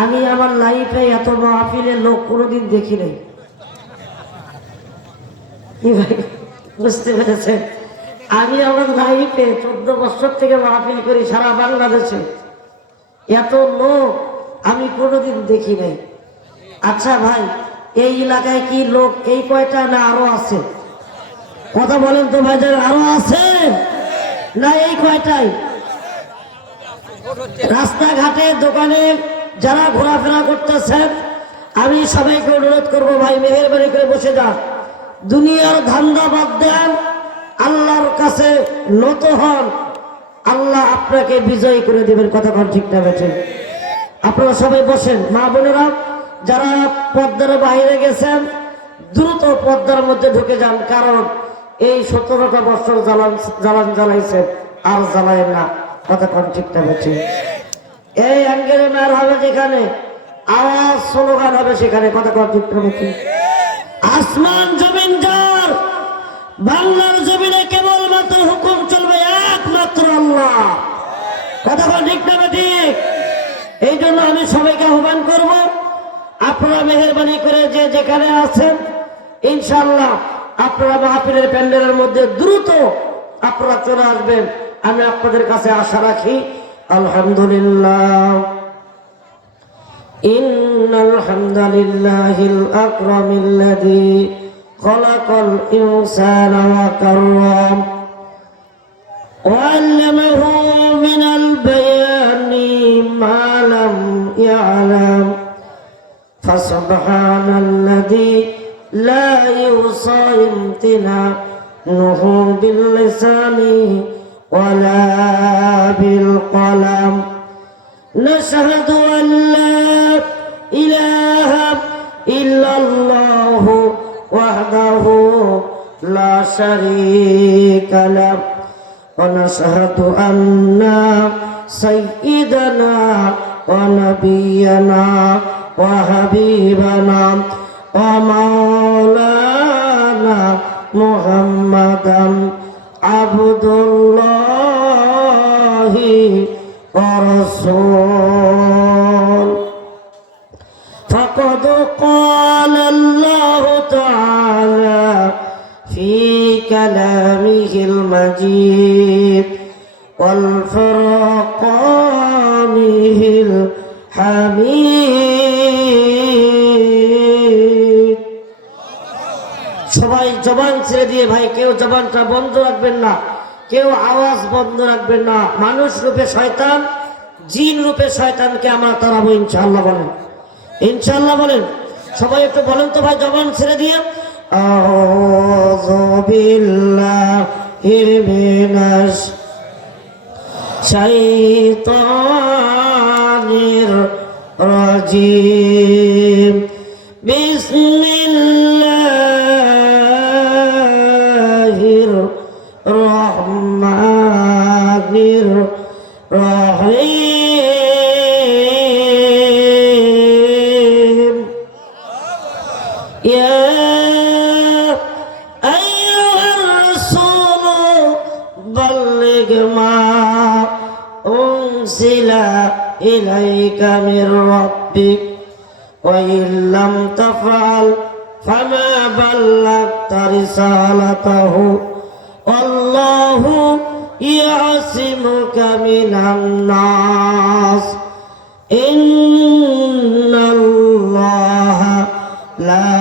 আমি আমার লাইফে এত মাহফিলের লোক কোনোদিন দেখি নাই। কি ভাই বুঝতে পেরেছেন? আমি আমার লাইফে 14 বছর থেকে মাহফিল করি সারা বাংলাদেশে, এত লোক আমি কোনোদিন দেখি নাই। আচ্ছা ভাই, এই এলাকায় কি লোক এই কয়টা না আরো আছে? কথা বলেন তো ভাই, আরো আছে না এই কয়টাই? রাস্তাঘাটে দোকানে যারা ঘোরাফেরা করতেছেন, আমি সবাইকে অনুরোধ করবো ভাই মেহেরবানি করে বসে যান, দুনিয়ার ধান্দা বাদ দেন, আল্লাহর কাছে নত হন, আল্লাহ আপনাকে বিজয়ী করে দেবেন। কথা কোন ঠিক না বেঠে? আপনারা সবাই বসেন। মা বোনেরা যারা পর্দার বাইরে গেছেন দ্রুত পর্দার মধ্যে ঢুকে যান, কারণ এই 17টা বছর জ্বালান জ্বালাইছে, আর জ্বালায় না। কথা কোন ঠিক না বেঠে? এই অ্যাঙ্গেলে মেয়ের হবে যেখানে, আওয়াজ স্লোগান হবে সেখানে। কথা কোন ঠিক না বেঠে? আসমান জমিন যার, বাংলার জমিনে কেবলমাত্র হুকুম চলবে একমাত্র আল্লাহ। কথা কোন ঠিক না বেঠে? এই জন্য আমি সবাইকে আহ্বান করব, আপনারা মেহেরবানি করে যে যেখানে আছেন ইনশাআল্লাহ আপনারা মাহফিলের প্যান্ডেলের মধ্যে দ্রুত আপনারা চলে আসবেন। আমি আপনাদের কাছে আশা রাখি। আলহামদুলিল্লাহ, ইন্নাল হামদালিল্লাহিল আকরামিল্লাযী খালাকাল ইনসানা ওয়া কাররাম ওয়া আল্লামাহু মিনাল বায়ানি মা লাম ইয়ালাম ফাসুবহানাল্লাযী লা ইউসা ইমতিনানুহু বিল লিসানি ওয়ালা বিল কলাম নাশহাদু আন লা ইলাহা ইল্লাল্লাহু ওয়াহদাহু লা শারীকা লাহু ওয়া নাশহাদু আন্না সাইয়্যিদানা ওয়া নাবিয়্যানা ওয়া হাবিবানা ওয়া মাওলানা মুহাম্মাদান আবদুল্লাহি ওয়া রাসূল। ফাকাদ ক্বালা আল্লাহু তাআলা ফি কালামিহিল মাজিদ ওয়াল ফুরকানিহিল হামিদ। সবাই জবান ছেড়ে দিয়ে ভাই, কেউ জবানটা বন্ধ রাখবেন না, কেউ আওয়াজ বন্ধ রাখবেন না। মানুষ রূপে শয়তান, জিন রূপে শয়তানকে আমরা তাড়াবো ইনশাআল্লাহ। বলেন ইনশাআল্লাহ, বলেন সবাই একটু বলেন তো ভাই জবান ছেড়ে দিয়ে। আউযু বিল্লাহি মিনাশ শাইতানির রাজিম। বিসমিল্লাহির রহমানির রহিম। ইয়া আইয়ুহার রাসূলু বাল্লিগ মা উনজিলা ইলাইকা মির রাব্বিক ওয়া ইল্লাম তাফআল ফামা বাল্লাগতা রিসালাতাহু আল্লাহু ইয়াসিমুকা মিনান নাস ইন্নাল্লাহা লা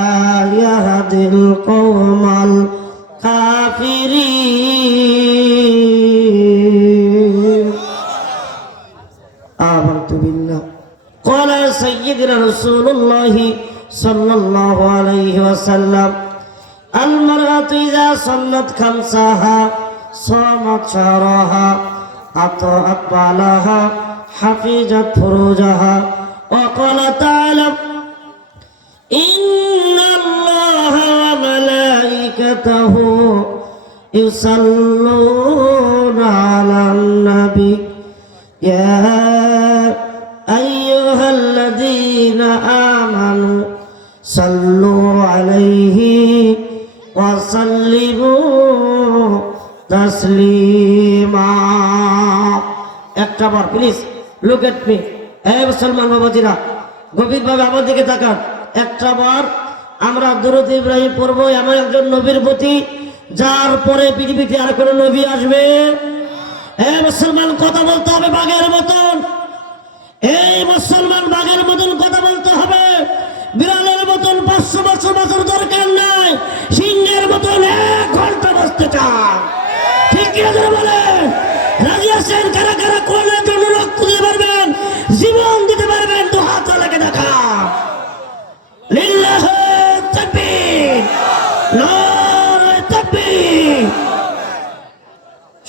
ইয়াহদিল কওমাল কাফিরিন। আমানতু বিল্লাহ। ক্বালা সাইয়্যিদুনা রাসূলুল্লাহি সাল্লাল্লাহু আলাইহি ওয়াসাল্লাম আল মারআতু ইযা সাল্লাত খামসাহা সামাত শাহরাহা আতাআত বালাহা হাফিজাত ফুরুজাহা। ওয়া ক্বালা তাআলা ইন্নাল্লাহা ওয়া মালাইকাতাহু ইউসাল্লুনা আলান নাবী ইয়া আইয়ুহাল্লাযীনা আমানু সাল্লু আলাইহি ওয়া সাল্লিমু তাসলিমা। একটা বার প্লিজ লুক এট মি। হে মুসলমান বাবাজিরা, গভীরভাবে আমার দিকে তাকান। একটা বার আমরা দুরূদ ইব্রাহিম পড়বো এমন একজন নবীর প্রতি যার পরে পৃথিবীতে আর কোনো নবী আসবে। এই মুসলমান কথা বলতে হবে বাঘের মতন, এই মুসলমান বাঘের মতন কথা বলতে হবে, বিড়ালের মতন 500 বছর বছর দরকার নাই, সিংহের মতন 1 ঘন্টা বসতে চান। ঠিক কি না বলে রাজি আছেন? কারা কারা কোরআনের জন্য রক্ত দিতে পারবেন, জীবন দিতে পারবেন? তো হাত লাগে দেখা। লিল্লাহি তাকবীর, নারে তাকবীর।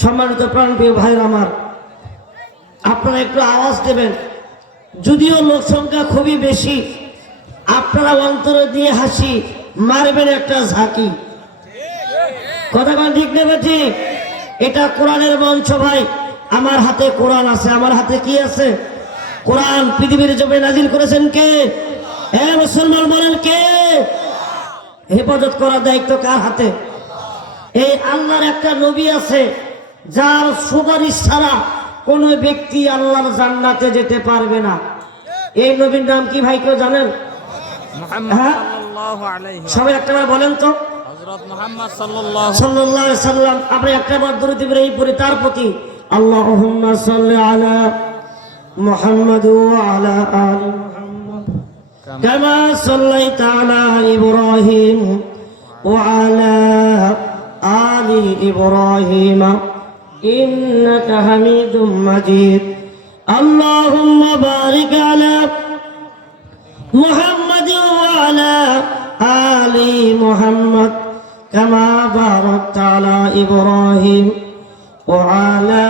সম্মানিত প্রাণপ্রিয় ভাইরা আমার, আপনারা একটু আওয়াজ দেবেন। যদিও লোক সংখ্যা খুবই বেশি, আপনারা অন্তরে দিয়ে হাসি মারবেন একটা ঝাঁকি। কথা কোন ঠিক নেবে? ঠিক। এটা কোরআনের মঞ্চ ভাই। আমার হাতে কোরআন আছে। আমার হাতে কি আছে? কোরআন। পৃথিবীর জমিনে নাজিল করেছেন কে? হে মুসলমান বলেন কে? হেফাজত করার দায়িত্ব কার হাতে? এই আল্লাহর একটা নবী আছে যার সুপারিশ ছাড়া কোন ব্যক্তি আল্লাহর জান্নাতে যেতে পারবে না। এই নবীর নাম কি ভাই কেউ জানেন? হ্যাঁ, সবাই একটাবার বলেন তো। হযরত মুহাম্মদ সাল্লাল্লাহু আলাইহি সাল্লাম। আমরা একটাবার দুরূদ ইব্রাহিম পড়ি তার প্রতি। আল্লাহুম্মা সাল্লি আলা মুহাম্মাদ ওয়া আলা আলি মুহাম্মাদ কামা সাল্লাইতা আলা ইব্রাহিম ওয়া আলা আলি ইব্রাহিম ইন্নাকা হামিদুম মাজিদ। আল্লাহুম্মা বারিক আলা মুহাম্মাদ ওয়া আলা আলি মুহাম্মাদ কামা বারাকতা আলা ইব্রাহিম ওয়া আলা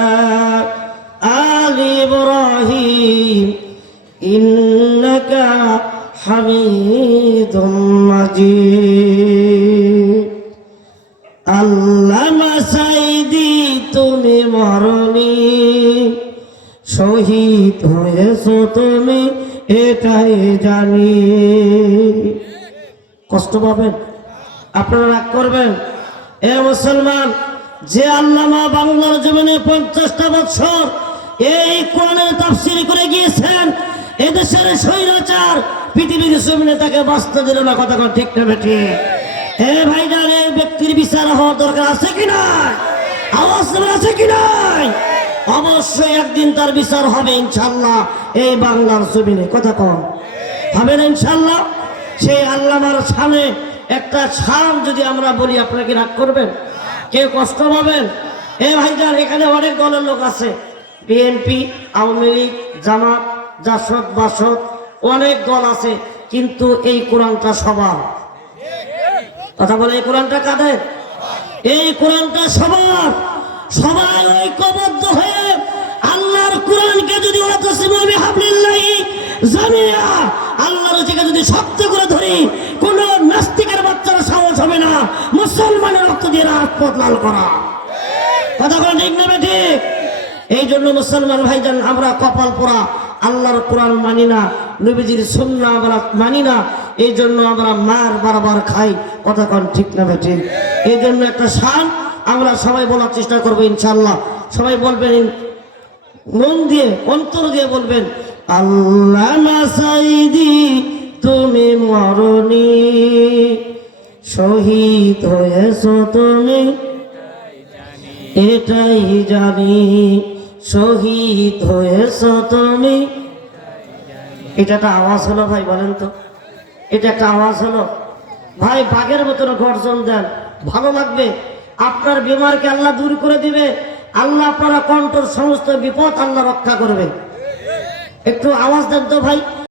আলি ইব্রাহিম ইন্নাকা হামিদুম মাজিদ। আল্লামা সাইদি তুমি মরনি, শহীদ হয়েছো তুমি এটাই জানি। কষ্ট পাবেন, আপনারা রাগ করবেন? এ মুসলমান, যে আল্লামা বাংলার জমিনে 50টা বছর এই কোরআনের তাফসীর করে গিয়েছেন, এদেশের স্বৈরাচার পৃথিবীর জমিনে তাকে বাঁচতে দিল না। কথা ঠিক না বেঠি? হে ভাইজান, এই ব্যক্তির বিচার হওয়ার দরকার আছে কি নাই? আওয়াজ আছে কি নাই? অবশ্যই একদিন তার বিচার হবে ইনশাআল্লাহ এই বাংলার জমিনে। কথা কম হবে না ইনশাআল্লাহ? সেই আল্লামার সামনে একটা শান যদি আমরা বলি, আপনারা কি রাগ করবেন? কেউ কষ্ট পাবেন? এ ভাইজান, এখানে অনেক দলের লোক আছে, বিএনপি, আওয়ামী লীগ, জামাত, জাসদ, বাসদ, অনেক দল আছে, কিন্তু এই কোরআনটা সবার। কথা বলে, এই কোরআনটা কাদের? এই কোরআনটা সবার। সবাই ঐক্যবদ্ধ হয়ে আল্লাহর কোরআনকে যদি আল্লাহর জায়গা যদি শক্ত করে ধরি, কোন নাস্তিকের বাচ্চারা সাহস হবে না মুসলমানের রক্ত দিয়ে রাজপথ লাল করা। কথা বলে ঠিক না ঠিক? এই জন্য মুসলমান ভাইজান, আমরা কপাল পোড়া, আল্লাহর কোরআন মানি না, নবীজির সুন্নাহ আমরা মানি না, এই জন্য আমরা মার বারবার খাই। কথা কোন ঠিক না ঠিক? এই জন্য একটা শান আমরা সবাই বলার চেষ্টা করবো ইনশাআল্লাহ। সবাই বলবেন, মন দিয়ে অন্তর দিয়ে বলবেন, আল্লামা সাইদি তুমি মরনি, শহীদ হয়েছো তুমি এটাই জানি, শহীদ হয়েছো তুমি। এটা একটা আওয়াজ হলো ভাই, বলেন তো? এটা একটা আওয়াজ হলো ভাই। বাঘের মতন গর্জন দেন, ভালো লাগবে। আপনার বিমারকে আল্লাহ দূর করে দিবে। আল্লাহ আপনারা কণ্ঠর সমস্ত বিপদ আল্লাহ রক্ষা করবে। একটু আওয়াজ দেন তো ভাই।